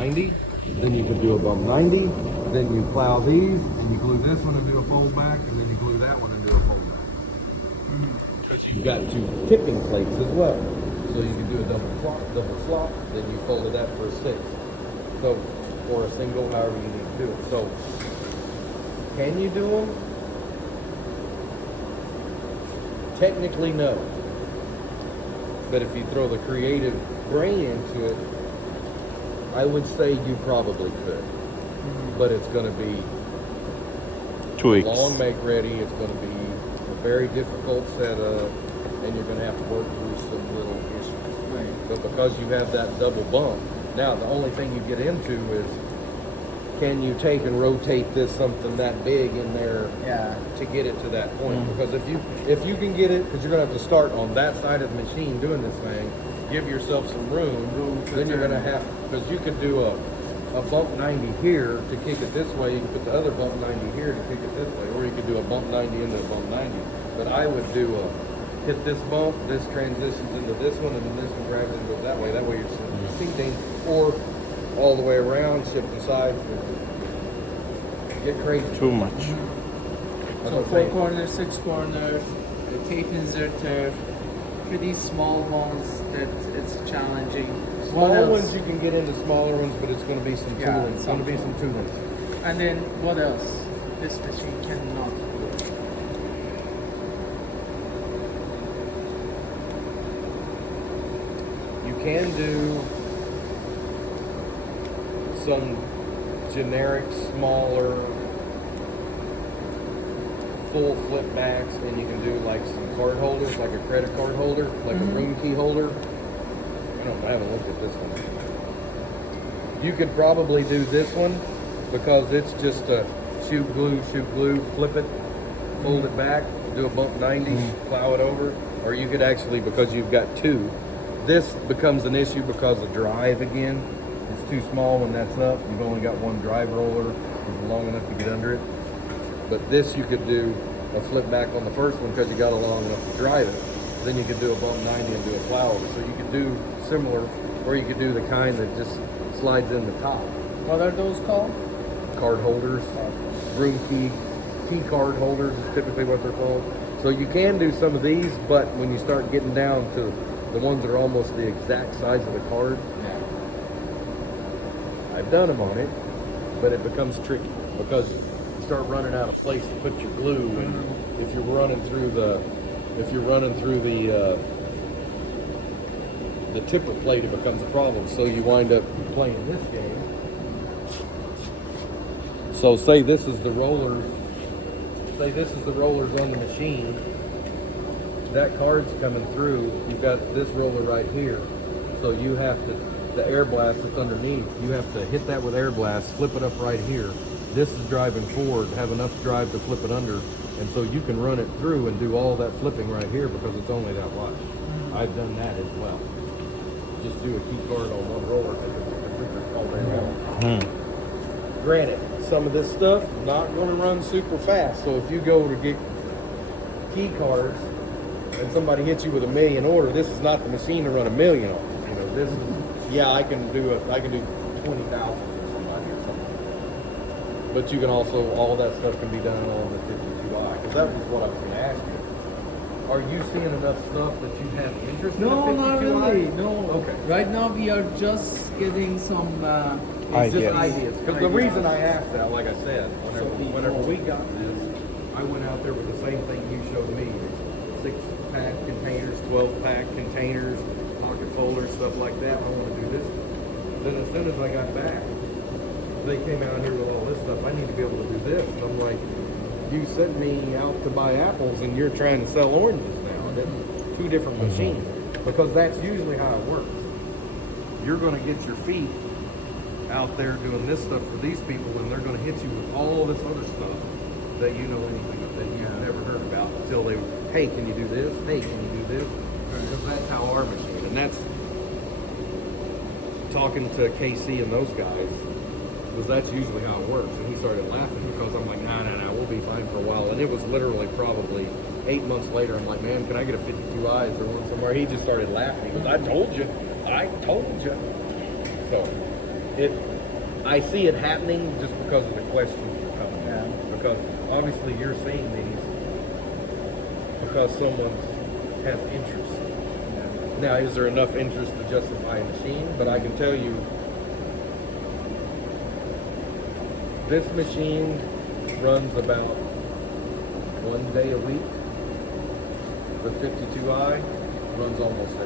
90, then you could do a bump 90, then you plow these, and you glue this one and do a fold back, and then you glue that one and do a fold back. Because you've got two tipping plates as well. So you can do a double slot, then you folded that for a 6. So, or a single, however you need to do it. So, can you do them? Technically, no. But if you throw the creative brain into it, I would say you probably could. But it's going to be Tweaks. long make ready. It's going to be a very difficult setup, and you're going to have to work through some little issues. Right. But because you have that double bump, now the only thing you get into is, can you take and rotate this something that big in there Yeah. to get it to that point? Because if you can get it, because you're gonna have to start on that side of the machine doing this thing, give yourself some room, then you're gonna have, because you could do a bump 90 here to kick it this way, you can put the other bump 90 here to kick it this way, or you could do a bump 90 into a bump 90. But I would do hit this bump, this transitions into this one, and then this one grabs and goes that way. That way you're seating, or all the way around, shifting sides. Get crazy. Too much. So 4 corner, 6 corner, the tape inserter, pretty small ones that it's challenging. What Small else? ones you can get into smaller ones, but it's going to be some Yeah, tooling. It's going to be some tooling. And then what else? This machine cannot do. You can do some generic, smaller, full flip backs, and you can do like some card holders, like a credit card holder, like a room key holder. I haven't looked at this one. You could probably do this one because it's just a shoot glue, flip it, fold it back, do a bump 90, plow it over. Or you could actually, because you've got two, this becomes an issue because of drive again. It's too small when that's up. You've only got one drive roller. It's long enough to get under it. But this you could do a flip back on the first one because you got it long enough to drive it. Then you could do a bump 90 and do a plow over. So you could do similar, or you could do the kind that just slides in the top. What are those called? Card holders, room key card holders is typically what they're called. So you can do some of these, but when you start getting down to the ones that are almost the exact size of the card, I've done them on it, but it becomes tricky because you start running out of place to put your glue, and if you're running through the tipper plate, it becomes a problem. So you wind up playing this game. So say this is the rollers. Say this is the rollers on the machine. That card's coming through. You've got this roller right here. So you have to, the air blast that's underneath, you have to hit that with air blast, flip it up right here. This is driving forward, have enough drive to flip it under. And so you can run it through and do all that flipping right here because it's only that wide. I've done that as well. Just do a key card on one roller all day long. Granted, some of this stuff not going to run super fast. So if you go to get key cards and somebody hits you with $1 million order, this is not the machine to run $1 million on. You know, this is, yeah, I can do 20,000 for somebody or something. But you can also, all that stuff can be done on the 52i. Because that was what I was going to ask you. Are you seeing enough stuff that you have interest in? No, the 52i? not really. No. Okay. Right now we are just getting some It's just Ideas. ideas. Because the reason I asked that, like I said, whenever we got this, I went out there with the same thing you showed me. 6-pack containers, 12-pack containers, pocket folders, stuff like that. I want to do this. Then as soon as I got back, they came out here with all this stuff. I need to be able to do this. And I'm like, you sent me out to buy apples and you're trying to sell oranges now. That's 2 different machines. Because that's usually how it works. You're going to get your feet out there doing this stuff for these people, and they're going to hit you with all this other stuff that you know anything of, that you've never heard about until they, hey, can you do this? Hey, can you do this? Because that's how our machine, and that's talking to KC and those guys, because that's usually how it works. And he started laughing because I'm like, nah, we'll be fine for a while. And it was literally probably 8 months later. I'm like, man, can I get a 52i's or one somewhere? He just started laughing. He goes, I told you. So I see it happening just because of the questions that are coming. Yeah. Because obviously you're seeing these because someone has interest. Yeah. Now, is there enough interest to justify a machine? But I can tell you, this machine runs about 1 day a week. The 52i runs almost every